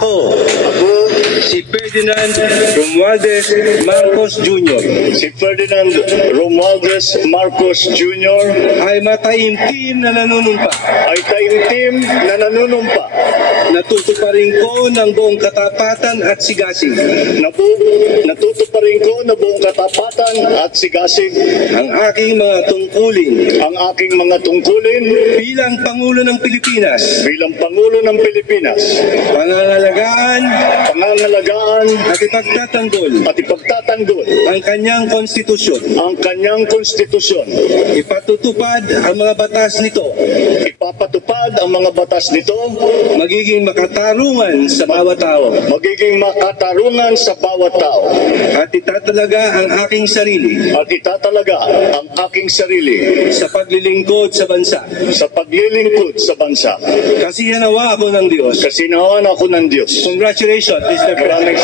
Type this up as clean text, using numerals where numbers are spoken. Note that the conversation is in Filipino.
Ako, si Ferdinand Romualdez Marcos Jr. Si Ferdinand Romualdez Marcos Jr. ay mataimtim na nanunumpa. Natutuparin ko ng buong katapatan at sigasig. Natutuparin ko ng buong katapatan at sigasig Ang aking mga tungkulin bilang Pangulo ng Pilipinas. Pangangalagaan at ipagtatanggol ang kanyang konstitusyon. Ipatutupad ang mga batas nito. Magiging makatarungan sa bawat tao. At itatalaga ang aking sarili sa paglilingkod sa bansa. Kasinawa ako ng Diyos. Congratulations, Mr. President.